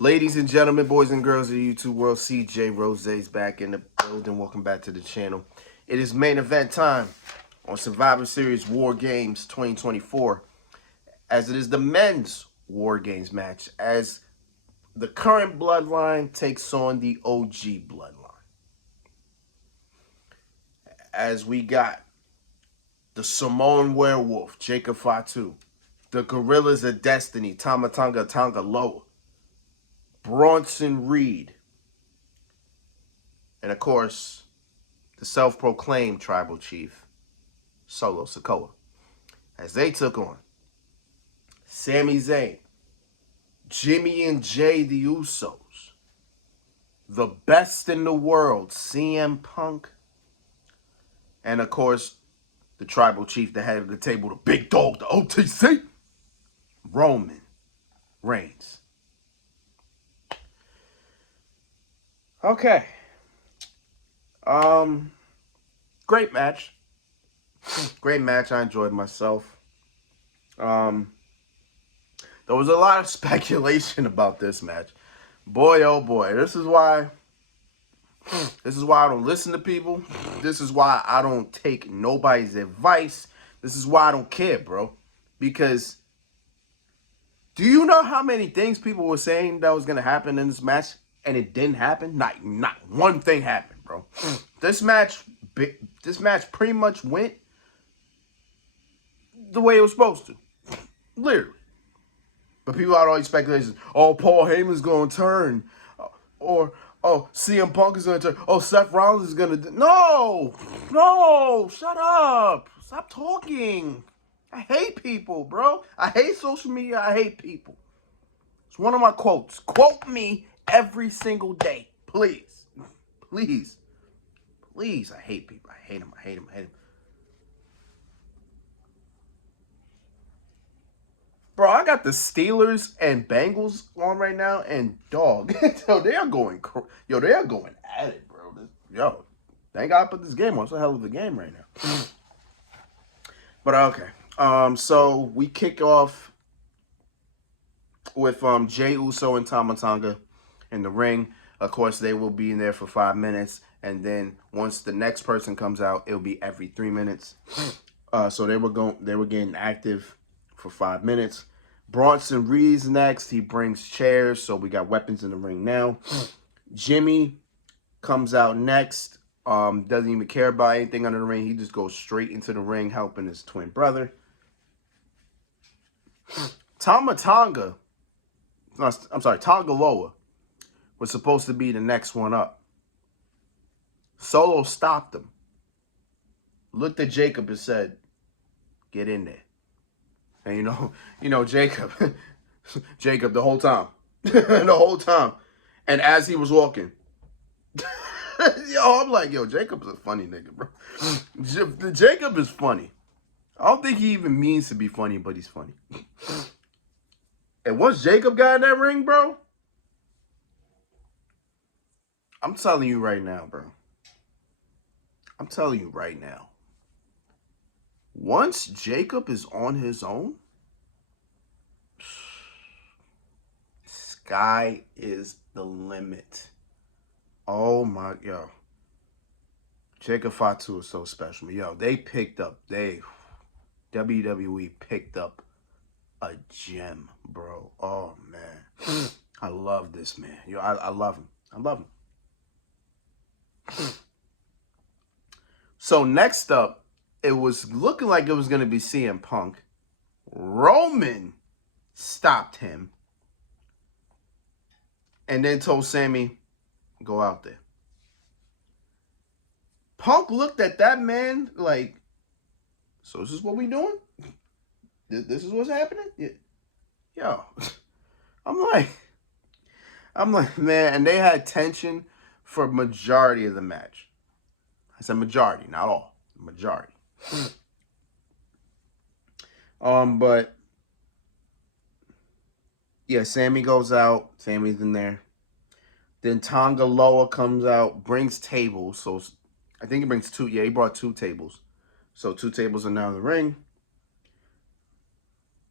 Ladies and gentlemen, boys and girls of the YouTube world, CJ Rose's back in the building. Welcome back to the channel. It is main event time on Survivor Series War Games 2024, as it is the men's War Games match, as the current bloodline takes on the OG bloodline. As we got the Samoan Werewolf, Jacob Fatu, the Gorillas of Destiny, Tama Tonga Loa, Bronson Reed, and of course, the self-proclaimed tribal chief, Solo Sikoa, as they took on Sami Zayn, Jimmy and Jay the Usos, the best in the world, CM Punk, and of course, the tribal chief, the head of the table, the big dog, the OTC, Roman Reigns. Okay. Great match. Great match. I enjoyed myself. There was a lot of speculation about this match. Boy, oh boy. This is why I don't listen to people. This is why I don't take nobody's advice. This is why I don't care, bro. Because do you know how many things people were saying that was going to happen in this match and it didn't happen? Not one thing happened, bro. This match pretty much went the way it was supposed to. Literally. But people had all these speculations. Oh, Paul Heyman's going to turn. Or, oh, CM Punk is going to turn. Oh, Seth Rollins is going to... No, shut up. Stop talking. I hate people, bro. I hate social media. I hate people. It's one of my quotes. Quote me every single day. Please. Please. Please. I hate people. I hate them. I hate them. I hate them. Bro, I got the Steelers and Bengals on right now, and dog, they are going at it, bro. Thank God I put this game on. It's a hell of a game right now. But okay, so we kick off with Jey Uso and Tama Tonga in the ring. Of course, they will be in there for 5 minutes, and then once the next person comes out, it'll be every 3 minutes. So they were getting active for 5 minutes. Bronson Reed's next. He brings chairs, so we got weapons in the ring now. Jimmy comes out next. Doesn't even care about anything under the ring. He just goes straight into the ring, helping his twin brother. Tonga Loa was supposed to be the next one up. Solo stopped him. Looked at Jacob and said, "Get in there." And you know, Jacob the whole time. The whole time. And as he was walking, I'm like, Jacob's a funny nigga, bro. Jacob is funny. I don't think he even means to be funny, but he's funny. And once Jacob got in that ring, bro, I'm telling you right now, bro. I'm telling you right now. Once Jacob is on his own, sky is the limit. Oh my, Jacob Fatu is so special. WWE picked up a gem, bro. Oh man. I love this man. I love him. I love him. So next up, it was looking like it was going to be CM Punk. Roman stopped him and then told Sammy, "Go out there." Punk looked at that man like, "So this is what we doing? This is what's happening?" Yeah. Yo, I'm like, man, and they had tension for majority of the match. I said majority, not all. Majority. But yeah, Sammy goes out. Sammy's in there. Then Tonga Loa comes out, brings tables. So I think he brings 2. Yeah, he brought 2 tables. So 2 tables are now in the ring.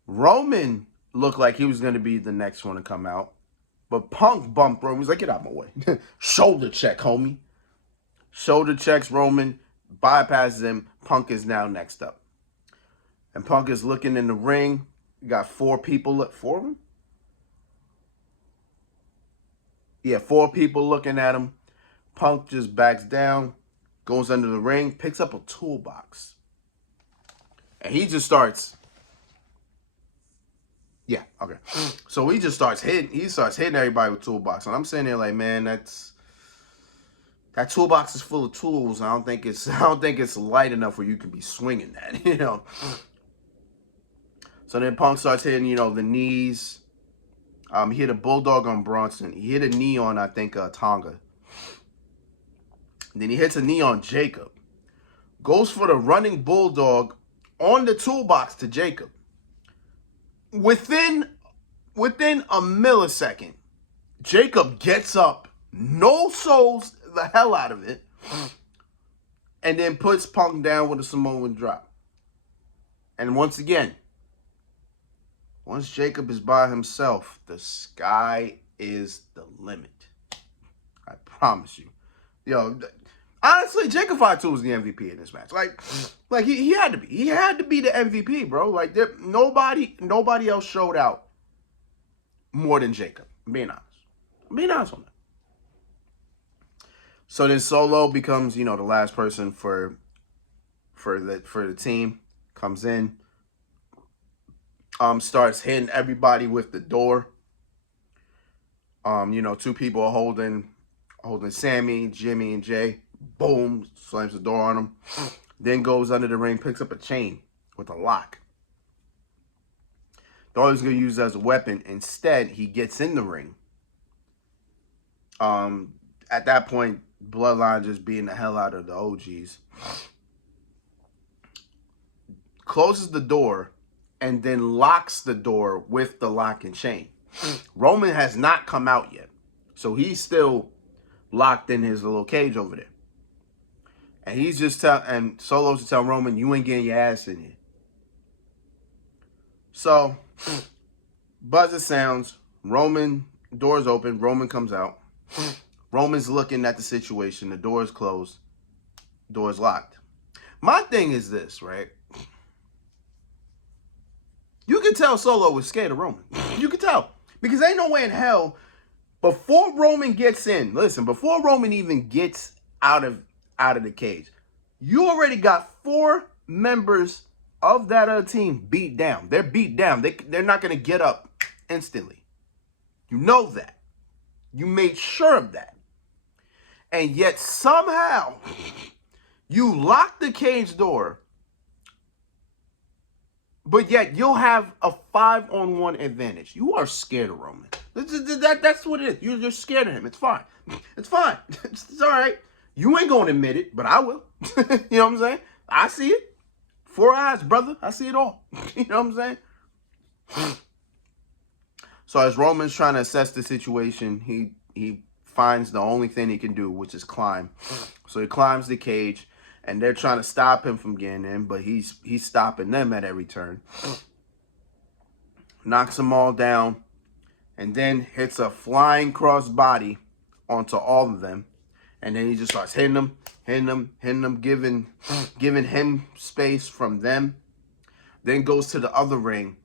Roman looked like he was going to be the next one to come out. But Punk bumped Roman. He's like, get out of my way. Shoulder check, homie. Shoulder checks Roman, bypasses him. Punk is now next up. And Punk is looking in the ring. You got 4 people. 4 of them? Yeah, 4 people looking at him. Punk just backs down, goes under the ring, picks up a toolbox. And he just starts... Yeah, okay. So he just starts hitting. He starts hitting everybody with toolbox. And I'm sitting there like, man, that toolbox is full of tools. I don't think it's light enough where you can be swinging that, you know. So then Punk starts hitting, you know, the knees. He hit a bulldog on Bronson. He hit a knee on, I think, Tonga. Then he hits a knee on Jacob. Goes for the running bulldog on the toolbox to Jacob. Within a millisecond, Jacob gets up, no-souls the hell out of it, and then puts Punk down with a Samoan drop. And once again, once Jacob is by himself, the sky is the limit. I promise you. Yo, honestly, Jacob Fatu was the MVP in this match. Like he had to be. He had to be the MVP, bro. Like nobody else showed out more than Jacob. I'm being honest. I'm being honest on that. So then Solo becomes, you know, the last person for the team. Comes in. Starts hitting everybody with the door. You know, 2 people are holding Sammy, Jimmy, and Jay. Boom, slams the door on him. Then goes under the ring, picks up a chain with a lock. Thought he was going to use it as a weapon. Instead, he gets in the ring. At that point, Bloodline just beating the hell out of the OGs. Closes the door and then locks the door with the lock and chain. Roman has not come out yet. So he's still locked in his little cage over there. And he's just Solo's to tell Roman, you ain't getting your ass in here. So, buzzer sounds. Roman, doors open. Roman comes out. Roman's looking at the situation. The door is closed. Door is locked. My thing is this, right? You can tell Solo was scared of Roman. You can tell. Because ain't no way in hell, before Roman gets in, listen, before Roman even gets out of the cage, you already got 4 members of that other team beat down. They're beat down. They're not going to get up instantly. You know that. You made sure of that. And yet somehow you lock the cage door, but yet you'll have a 5-on-1 advantage. You are scared of Roman. That's what it is. You're scared of him. It's fine. It's fine. It's all right. You ain't going to admit it, but I will. You know what I'm saying? I see it. 4 eyes, brother. I see it all. You know what I'm saying? So as Roman's trying to assess the situation, he finds the only thing he can do, which is climb. So he climbs the cage, and they're trying to stop him from getting in, but he's stopping them at every turn. Knocks them all down, and then hits a flying crossbody onto all of them. And then he just starts hitting them, giving him space from them. Then goes to the other ring.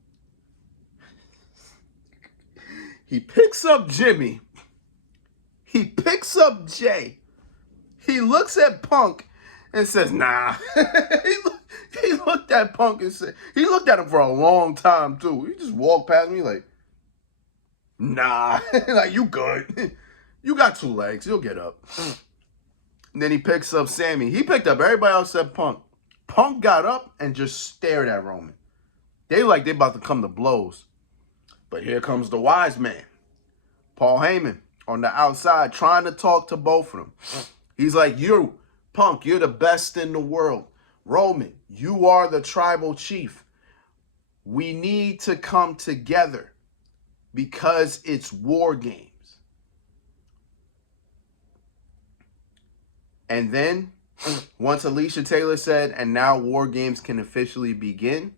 He picks up Jimmy. He picks up Jay. He looks at Punk and says, nah. he looked at Punk and said, he looked at him for a long time too. He just walked past me like, nah. Like, you good. You got 2 legs. You'll get up. And then he picks up Sammy. He picked up everybody else except Punk. Punk got up and just stared at Roman. They about to come to blows. But here comes the wise man, Paul Heyman, on the outside trying to talk to both of them. He's like, Punk, you're the best in the world. Roman, you are the tribal chief. We need to come together because it's WarGames. And then, once Alicia Taylor said, and now WarGames can officially begin,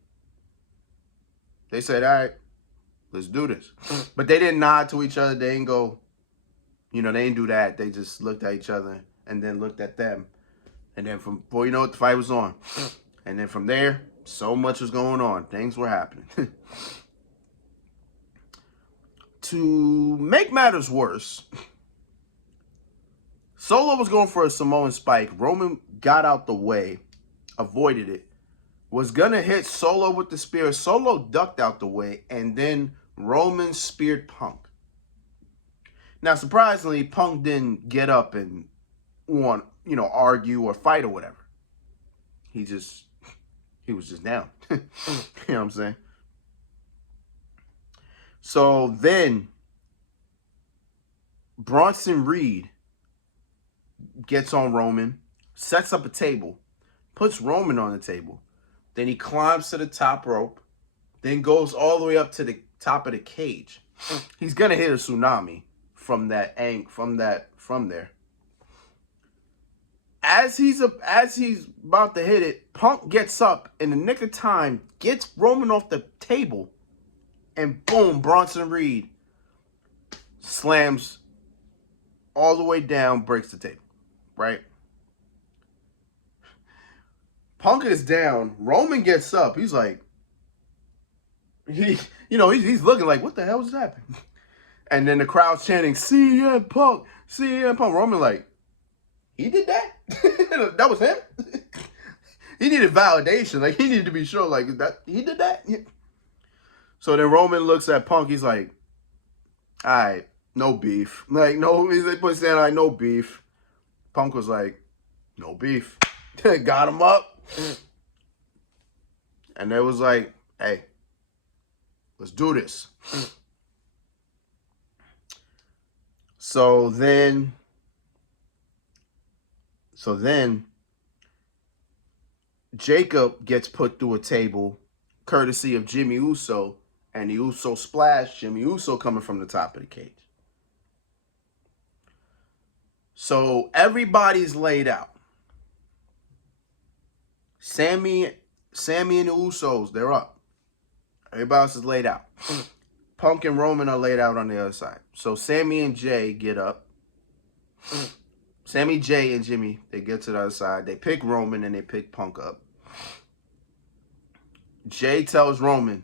they said, all right, Let's do this. But they didn't nod to each other. They didn't go, they didn't do that. They just looked at each other and then looked at them. And then before you know it, the fight was on. And then from there, so much was going on. Things were happening. To make matters worse, Solo was going for a Samoan spike. Roman got out the way, avoided it, was going to hit Solo with the spear. Solo ducked out the way, and then Roman speared Punk. Now, surprisingly, Punk didn't get up and want, argue or fight or whatever. He was just down. You know what I'm saying? So then, Bronson Reed gets on Roman, sets up a table, puts Roman on the table. Then he climbs to the top rope, then goes all the way up to the top of the cage. He's gonna hit a tsunami from there. As he's about to hit it, Punk gets up in the nick of time, gets Roman off the table, and boom, Bronson Reed slams all the way down, breaks the table, right? Punk is down. Roman gets up. He's like, he's looking like, what the hell is happening? And then the crowd's chanting, CM Punk, CM Punk. Roman like, he did that? That was him? He needed validation. Like, he needed to be sure, like, that he did that? Yeah. So then Roman looks at Punk. He's like, all right, no beef. Like, no, he's like, saying, like, no beef. Punk was like, no beef. Got him up. And it was like, hey, let's do this. So then Jacob gets put through a table, courtesy of Jimmy Uso, and the Uso splash, Jimmy Uso coming from the top of the cage. So everybody's laid out. Sammy and the Usos, they're up. Everybody else is laid out. Punk and Roman are laid out on the other side. So Sammy and Jay get up. Sammy, Jay, and Jimmy, they get to the other side. They pick Roman and they pick Punk up. Jay tells Roman,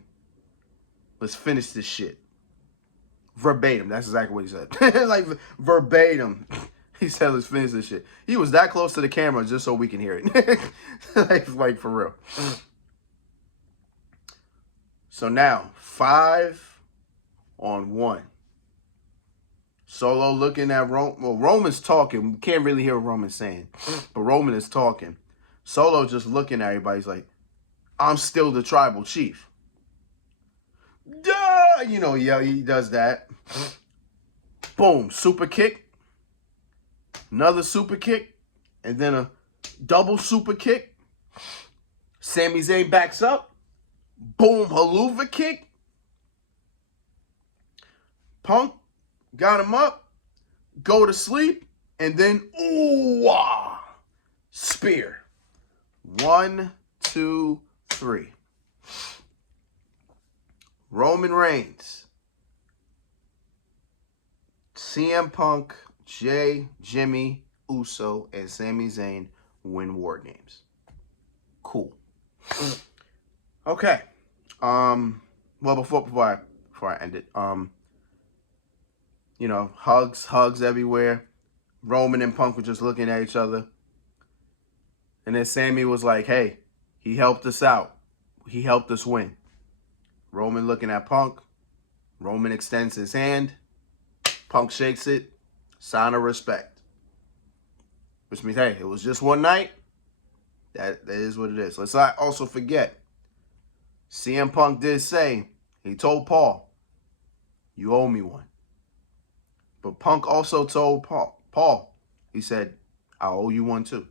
let's finish this shit. Verbatim. That's exactly what he said. Like, verbatim. He said, let's finish this shit. He was that close to the camera just so we can hear it. like, for real. So now, 5-on-1. Solo looking at Roman. Well, Roman's talking. We can't really hear what Roman's saying. But Roman is talking. Solo just looking at everybody. He's like, I'm still the tribal chief. Duh! Yeah, he does that. Boom. Super kick. Another super kick. And then a double super kick. Sami Zayn backs up. Boom. Haluva kick. Punk got him up. Go to sleep. And then, ooh-wah. Spear. 1, 2, 3. Roman Reigns, CM Punk, Jay, Jimmy, Uso, and Sami Zayn win WarGames. Cool. Okay. Well, before I end it, hugs everywhere. Roman and Punk were just looking at each other. And then Sammy was like, hey, he helped us out. He helped us win. Roman looking at Punk. Roman extends his hand. Punk shakes it. Sign of respect. Which means, hey, it was just one night. That is what it is. Let's not also forget, CM Punk did say, he told Paul, you owe me one. But Punk also told Paul, he said, I owe you one too.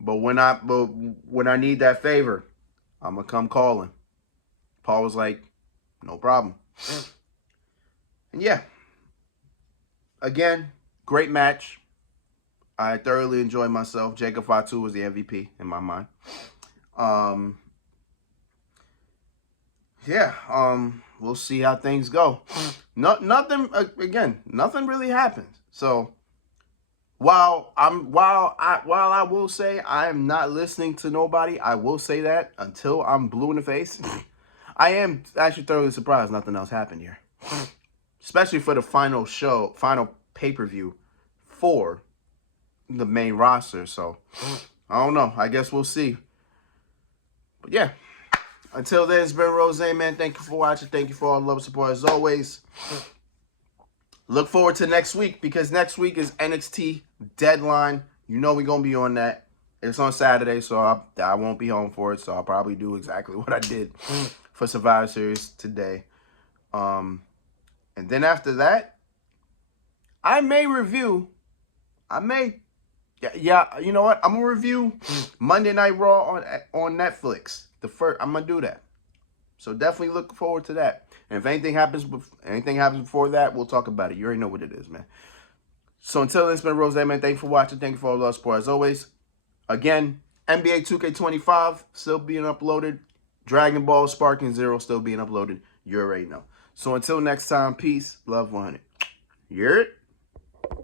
But when I need that favor, I'm going to come calling. Paul was like, no problem. And yeah, again, great match. I thoroughly enjoyed myself. Jacob Fatu was the MVP in my mind. we'll see how things go. Nothing again. Nothing really happens. So while I will say I am not listening to nobody, I will say that until I'm blue in the face. I am actually thoroughly surprised nothing else happened here, especially for the final pay-per-view for the main roster. So I don't know. I guess we'll see. But yeah. Until then, it's been Rose, man. Thank you for watching. Thank you for all the love and support as always. Look forward to next week, because next week is NXT Deadline. You know we're going to be on that. It's on Saturday, so I won't be home for it. So I'll probably do exactly what I did for Survivor Series today. And then after that, I may review. Yeah, you know what? I'm going to review Monday Night Raw on Netflix. I'm going to do that. So definitely look forward to that. And if anything happens before that, we'll talk about it. You already know what it is, man. So until then, it's been Rose, man. Thank you for watching. Thank you for all the support as always. Again, NBA 2K25 still being uploaded. Dragon Ball Sparking Zero still being uploaded. You already know. So until next time, peace, love, 100. You heard it?